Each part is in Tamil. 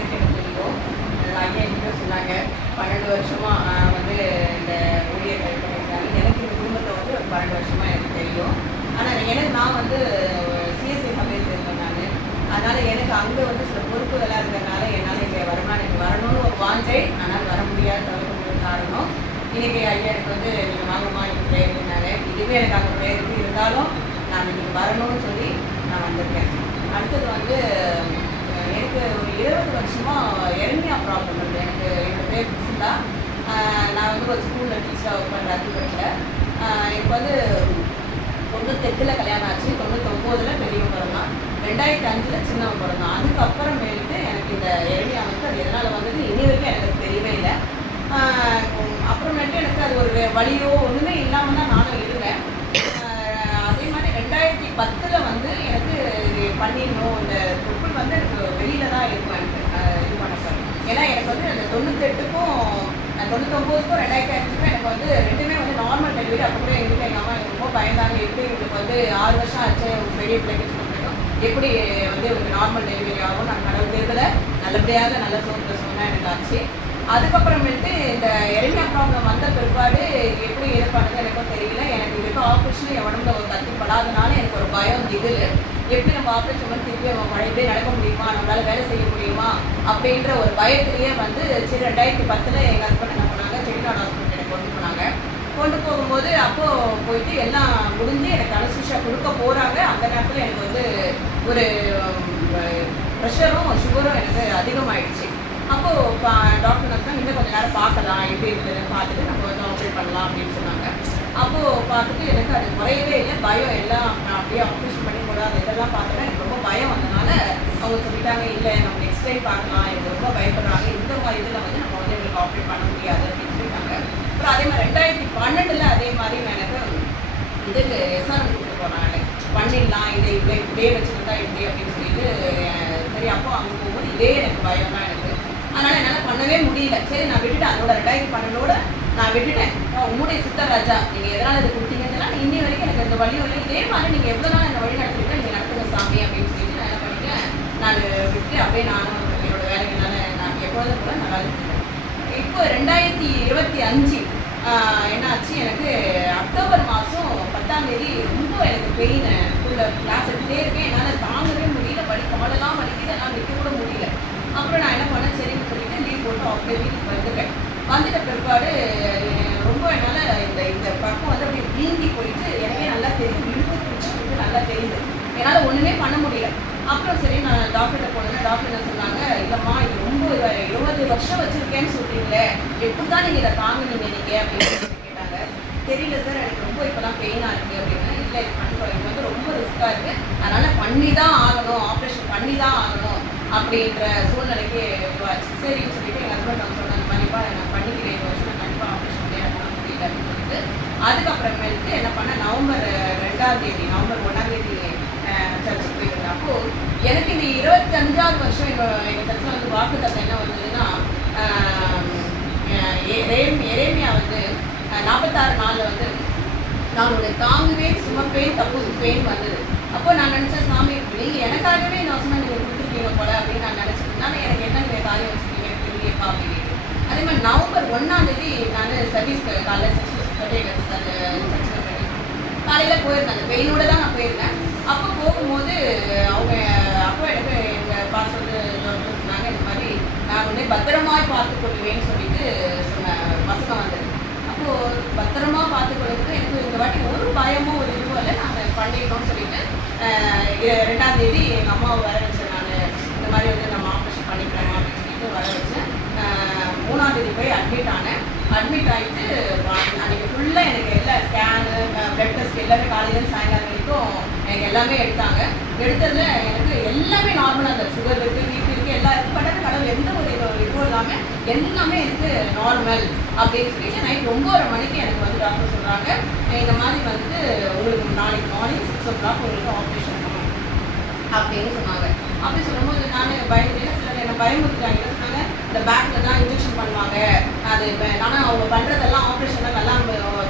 பேருக்கு எனக்கு தெரியும். ஐயா என்கிட்ட சொன்னாங்க 12 வருஷமாக வந்து இந்த ஊழியர்கள் பண்ணியிருக்காங்க. எனக்கு இந்த குடும்பத்தை வந்து ஒரு 12 வருஷமாக எனக்கு தெரியும். ஆனால் நான் வந்து சிஎஸ்ஐ சபையை சேர்ந்தேன் நான். அதனால் எனக்கு அங்கே வந்து சில பொறுப்புகளாக இருக்கிறதுனால என்னால் இங்கே எனக்கு வரணும்னு ஒரு வாஞ்சை. ஆனால் வர முடியாத தவிர்க்க காரணம் இன்றைக்கி ஐயா எனக்கு வந்து நீங்கள் வாங்கம்மா எனக்கு ப்ரேயர் இருந்தாங்க. இதுவே எனக்கு அங்கே ப்ரேயருக்கு இருந்தாலும் நான் இன்றைக்கி வரணும்னு சொல்லி நான் வந்திருக்கேன். அடுத்தது வந்து எனக்கு ஒரு 20 வருஷமாக எரண்யா ப்ராப்ளம் இருக்குது. என்னோடய பேர் பிசிலா. நான் வந்து ஒரு ஸ்கூலில் டீச்சராக ஒர்க் பண்ணுறேன் அத்திப்பட்டில். எனக்கு வந்து 98 கல்யாணம் ஆச்சு. 99 பெரியவங்க பிறந்தான். 2005 சின்னவன் பிறந்தான். அதுக்கப்புறமேலுக்கு எனக்கு இந்த எரண்யா வந்து அது எதனால் வந்தது இனி வரைக்கும் எனக்கு தெரியவே இல்லை. அப்புறமேட்டு எனக்கு அது ஒரு வழியோ ஒன்றுமே இல்லாமல் தான் நானும் இருந்தேன். அதே மாதிரி 2010 வந்து எனக்கு இது பண்ணிடணும். இந்த தொப்புள் வந்து எனக்கு வெளியில் தான் இருக்கும். எனக்கு இது பண்ண சார். ஏன்னா எனக்கு வந்து அந்த 98க்கும் 99க்கும் 2005க்கும் எனக்கு வந்து ரெண்டுமே வந்து நார்மல் டெலிவரி. அப்போ கூட எங்கள் வீட்டில் எங்கள் அம்மா எனக்கு ரொம்ப பயந்தாங்க. எப்படி இவங்களுக்கு வந்து 6 வருஷம் ஆச்சு பெரிய பிள்ளைக்கு சொல்லிட்டோம், எப்படி வந்து இவங்களுக்கு நார்மல் டெலிவரி ஆகும். நான் கடவுள் தேர்தலை நல்லபடியாக நல்ல சொன்னால் எனக்கு ஆச்சு. அதுக்கப்புறமேட்டு இந்த எரண்யா ப்ராப்ளம் வந்த பிற்பாடு எப்படி ஏற்பாடுன்னு எனக்கும் தெரியல. எனக்கு இதுக்கு ஆப்ரேஷன் என் உடம்புல ஒரு கற்றுப்படாதனால எனக்கு ஒரு பயம் திகில். எப்படி நம்ம ஆப்ரேஷன் வந்து திருப்பி நம்ம பழையபடியே நடக்க முடியுமா, நம்மளால் வேலை செய்ய முடியுமா அப்படின்ற ஒரு பயத்திலேயே வந்து சரி 2010 எங்கள் ஹஸ்பண்ட் என்ன பண்ணாங்க, செட்டிநாடு ஹாஸ்பிட்டல் எனக்கு கொண்டு போனாங்க. கொண்டு போகும்போது அப்போது போயிட்டு எல்லாம் முடிஞ்சு எனக்கு அனஸ்தீசியா கொடுக்க போகிறாங்க. அந்த நேரத்தில் எனக்கு வந்து ஒரு ப்ரெஷரும் சுகரும் எனக்கு அதிகமாகிடுச்சு. அப்போது டாக்டர் நர்ஸ் இன்னும் கொஞ்சம் நேரம் பார்க்கலாம், எப்படி இருக்குதுன்னு பார்த்துட்டு நம்ம வந்து ஆப்ரேட் பண்ணலாம் அப்படின்னு சொன்னாங்க. அப்போது பார்த்துட்டு எனக்கு அது குறையவே இல்லை. பயம் எல்லாம் அப்படியே ஆப்ரேஷன் பண்ணி போடாது இதெல்லாம் பார்த்தோன்னா எனக்கு ரொம்ப பயம் வந்ததுனால அவங்க சொல்லிட்டாங்க, இல்லை நம்ம நெக்ஸ்ட் டைம் பார்க்கலாம், எனக்கு ரொம்ப பயப்படுறாங்க, இந்த மாதிரி இதில் வந்து நம்ம வந்து எங்களுக்கு ஆப்ரேட் பண்ண முடியாது அப்படின்னு சொல்லிட்டாங்க. அப்புறம் அதே மாதிரி 2012 அதே மாதிரி எனக்கு இதுக்கு எஸ்ஆர்எம் கொடுத்து போனாங்க, பண்ணிடலாம் இதை இப்படியே வச்சுருந்தா இப்படி அப்படின்னு சொல்லிட்டு. சரி அப்போ அங்கே போகும்போது இதே எனக்கு பயம் தான் எனக்கு. அதனால் என்னால் பண்ணவே முடியல. சரி நான் விட்டுட்டேன். அதோட 2012 நான் விட்டுட்டேன். உங்களுடைய சித்தர் ராஜா நீங்கள் எதனால் இதை கொடுத்தீங்கன்னா இன்னி வரைக்கும் எனக்கு இந்த வழியும் இல்லை, இதே மாதிரி நீங்கள் எவ்வளோ நாள் இந்த வழி நடத்துறீங்க, நீங்கள் நடத்துங்க சாமி அப்படின்னு சொல்லிட்டு நான் என்ன பண்ணிட்டேன், நான் விட்டு அப்படியே நானும் என்னோட வேலைகளால் நான் எப்பொழுதும் கூட நல்லா இருந்தேன். இப்போ 2025 என்னாச்சு, எனக்கு அக்டோபர் மாதம் 10ஆம் தேதி ரொம்ப எனக்கு பெயின். ஸ்கூலில் கிளாஸ் எடுத்துகிட்டே இருக்கேன், என்னால் தாங்கவே முடியல, காலெல்லாம் வலிக்குது, என்னால் நிற்க கூட முடியல. அப்புறம் நான் என்ன பண்ணேன், சரின்னு சொல்லிட்டு லீவ் போட்டு ஆஃப்டே வீட்டுக்கு வந்துட்டேன். வந்துட்ட பிற்பாடு ரொம்ப என்னால் இந்த பக்கம் வந்து அப்படியே வீங்கி போயிட்டு எனக்கே நல்லா தெரியும், இழுத்து பிடிச்சிட்டு நல்லா தெரியுது, என்னால் ஒன்றுமே பண்ண முடியல. அப்புறம் சரி நான் டாக்டர்கிட்ட போனேன். டாக்டர் என்ன சொன்னாங்க, இல்லைம்மா இது ரொம்ப 20 வருஷம் வச்சுருக்கேன்னு சொல்கிறீங்களே, எப்படி தான் நீங்கள் இதை தாங்குனீங்க நீங்கள் அப்படின்னு கேட்டாங்க. தெரியல சார், எனக்கு ரொம்ப இப்போ தான் பெயினாக இருக்குது அப்படின்னு. இல்லை இது பண்ணுறோம், இது வந்து ரொம்ப ரிஸ்க்காக இருக்குது, அதனால் பண்ணி தான் ஆகணும், ஆப்ரேஷன் பண்ணி தான் ஆகணும் அப்படின்ற சூழ்நிலைக்கு இதுவாச்சு. சரின்னு சொல்லிட்டு எங்கள் ஹஸ்பண்ட் அவங்க சொன்னாங்க, கண்டிப்பாக நான் பண்ணிக்கிறேன், இந்த வருஷம் நான் கண்டிப்பாக ஆப்ரேஷன் பண்ண முடியல அப்படின்னு சொல்லிட்டு. அதுக்கப்புறமேலுக்கு என்ன பண்ணேன், நவம்பர் 1ஆம் தேதி சர்ச்சுக்கு போயிருந்தேன். அப்போது எனக்கு இந்த 25ஆவது வருஷம் எங்கள் சர்ச்சில் வந்து வாக்குத்தத்தம் என்ன வந்ததுன்னா, எரேமியா வந்து 46 நாளில் வந்து நான் உன்னை தாங்குவேன், சுமப்பேன், தப்புப்பேன் வந்தது. அப்போ நான் நினச்சேன், சாமி நீங்கள் எனக்காகவே இந்த வசனம் நீங்கள் கொடுத்துருக்கீங்க போல அப்படின்னு நான் நினச்சிருந்தேன். எனக்கு என்ன நீங்கள் காரியம் வச்சுருக்கீங்க தெரியப்பா அப்படின்னு. அதே மாதிரி நவம்பர் 1ஆம் தேதி நான் சர்வீஸ்க்கு காலையில் 6:30 சர்ச்சில் சர்வீஸ் காலையில் போயிருந்தேன். அந்த பெயினோடு தான் நான் போயிருந்தேன். அப்போ போகும்போது அவங்க அப்போ எனக்கு எங்கள் பாஸ்டர் சொன்னாங்க, இந்த மாதிரி நான் உடனே பத்திரமாய் பார்த்துக்கொள்வேன்னு சொல்லிட்டு சொன்ன வசனம் வந்தது. அப்போது பத்திரமா பார்த்துக்கொள்றதுக்கு எனக்கு இந்த வாட்டி ஒரு பயமோ ஒரு இதுவும் இல்லை, நாங்கள் பண்ணிடணும்னு சொல்லிட்டு 2ஆம் தேதி எங்கள் அம்மாவை வர வச்சேன். நான் இந்த மாதிரி வந்து நம்ம ஆப்ரேஷன் பண்ணிக்கிறோம் அப்படின்னு சொல்லிட்டு வர வச்சேன். 3ஆம் தேதி போய் அட்மிட் ஆனேன். அட்மிட் ஆகிட்டு அன்றைக்கி ஃபுல்லாக எனக்கு எல்லா ஸ்கேனு ப்ளட் டெஸ்ட் எல்லாமே காலையிலேருந்து சாயங்காலம் வரைக்கும் எனக்கு எல்லாமே எடுத்தாங்க. எடுத்ததில் எனக்கு எல்லாமே நார்மலாக இருந்தது. சுகர் இருக்குது, பிபி இருக்குது, எல்லாம் இருக்குது. பட் கடவுள் எந்த ஒரு இதுவும் இல்லாமல் எல்லாமே எனக்கு நார்மல் அப்படின்னு சொல்லிட்டு நைட் 9:30 மணிக்கு எனக்கு வந்து டாக்டர் சொல்கிறாங்க, இந்த மாதிரி வந்து உங்களுக்கு நாளைக்கு மார்னிங் 6 o'clock உங்களுக்கு ஆப்ரேஷன் பண்ணணும் அப்படின்னு சொன்னாங்க. அப்படி சொல்லும்போது நான் பயந்துட்டேன். சிலர் என்னை பயமுறுத்துட்டாங்க. என்ன சொன்னாங்க, இந்த பேக்கில் தான் இன்ஜெக்ஷன் பண்ணுவாங்க, அது ஆனால் அவங்க பண்ணுறதெல்லாம் ஆப்ரேஷன் நல்லா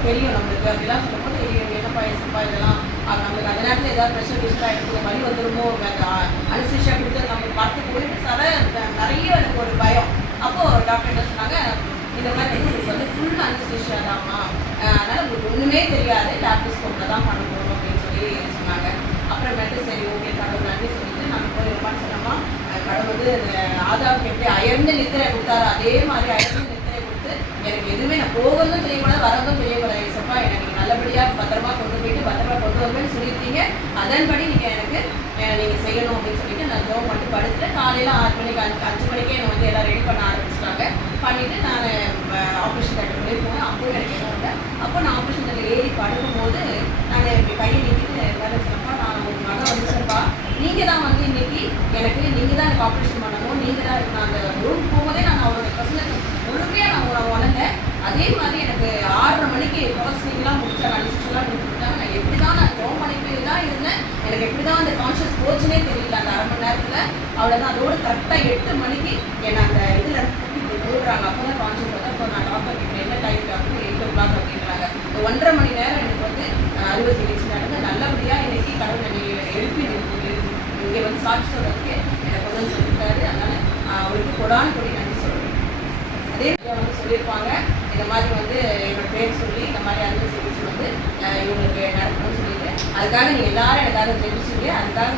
தெரியும் நம்மளுக்கு அப்படிலாம் சொல்லும்போது என்னப்பா எஸ்ப்பா இதெல்லாம் நம்மளுக்கு அந்த நேரத்தில் ஏதாவது ப்ரெஷர் டிஸ்டாக எடுத்து வலி வந்துடுமோ, அனஸ்தீசியா கொடுத்து நம்ம பார்த்து போயிட்டு நிறைய டாக்டர் என்ன சொன்னாங்க, இந்த மாதிரி வந்து உங்களுக்கு வந்து ஃபுல் அனஸ்தீஷியா தான்மா, அதனால் உங்களுக்கு ஒன்றுமே தெரியாது, லேப்ரோஸ்கோப்பில் தான் பண்ண போகிறோம் அப்படின்னு சொல்லி சொன்னாங்க. அப்புறமேட்டு சரி ஓகே கடவுள் நன்றி சொல்லிட்டு நான் போய் ரொமான்னு சொன்னோமா, கடவுள் வந்து ஆதாவுக்கு எப்படி அயர்ந்து நித்திரை கொடுத்தாரோ அதே மாதிரி அயர்ந்து நித்திரை கொடுத்து எனக்கு எதுவுமே நான் போகிறதும் தெரியக்கூடாது, வரதும் தெரியக்கூடாது. ஏசப்பா எனக்கு நீங்கள் நல்லபடியாக பத்திரமா கொண்டு போயிட்டு பத்திரமா கொண்டு வருவேன்னு சொல்லியிருக்கீங்க, அதன்படி நீங்கள் எனக்கு நீங்கள் செய்யணும் அப்படின்னு சொல்லிட்டு நான் ஜோம் பண்ணிட்டு படுத்துட்டு காலையில் 6 மணிக்கு 5 மணிக்கே என்னை வந்து எல்லாம் ரெடி பண்ண ஆரம்பிச்சிட்டாங்க. பண்ணிவிட்டு நான் ஆப்ரேஷன் தேட்டர் போய் போனேன். அப்போவும் எனக்கு எதுவும் இல்லை. அப்போ நான் ஆப்ரேஷன் தேட்டர் ஏறி படுக்கும்போது நான் இப்படி கையை நீக்கிட்டு வேலை சொன்னப்பா, நான் ஒரு மகன் வந்துச்சப்பா, நீங்கள் தான் வந்து இன்னைக்கு எனக்கு நீங்கள் தான் எனக்கு ஆப்ரேஷன் பண்ணணும், நீங்கள் தான் எனக்கு நான் அந்த ரூம் போகும்போதே நான் அவரோட பசங்களுக்கு முழுமையாக நான் உணர்ந்தேன். அதே மாதிரி எனக்கு 6:30 மணிக்கு ப்ராசஸிங்லாம் முடிச்சாங்க, அனுசிச்சுலாம் முடிச்சுட்டாங்க. நான் எப்படி தான் நான் ஜோம் பண்ணிட்டு தான் இருந்தேன், எனக்கு எப்படி தான் அந்த கான்ஷியஸ் போச்சுனே தெரியல. அந்த அரை மணி நேரத்தில் அவ்வளோதான். அதோடு கரெக்டாக 8 மணிக்கு என்னை அந்த இதில் போடுறாங்க. அப்போ தான் கான்ஷியஸ் வந்து அப்போ நான் டாக்டர் கிட்ட என்ன டைம் டாக்டர் 8 o'clock அப்படின்றாங்க. இந்த 1.5 மணி நேரம் எனக்கு வந்து அறுவை சிகிச்சை நடந்து நல்லபடியாக இன்னைக்கு கடவுள் என்னை எழுப்பி இங்கே வந்து சாட்சி சொல்கிறதுக்கு எனக்கு வந்து சொல்லிட்டாரு. அதனால் அவருக்கு கொடான கொடி நன்றி சொல்கிறேன். அதே வந்து சொல்லியிருப்பாங்க, இந்த மாதிரி வந்து என்னோட பேர் சொல்லி இந்த மாதிரி அறுவை சிகிச்சை வந்து இவங்களுக்கு நடக்கணும்னு சொல்லிட்டு, அதுக்காக நீங்கள் எல்லாரும் எனக்காக ஜெயிச்சுங்க, அதுக்காக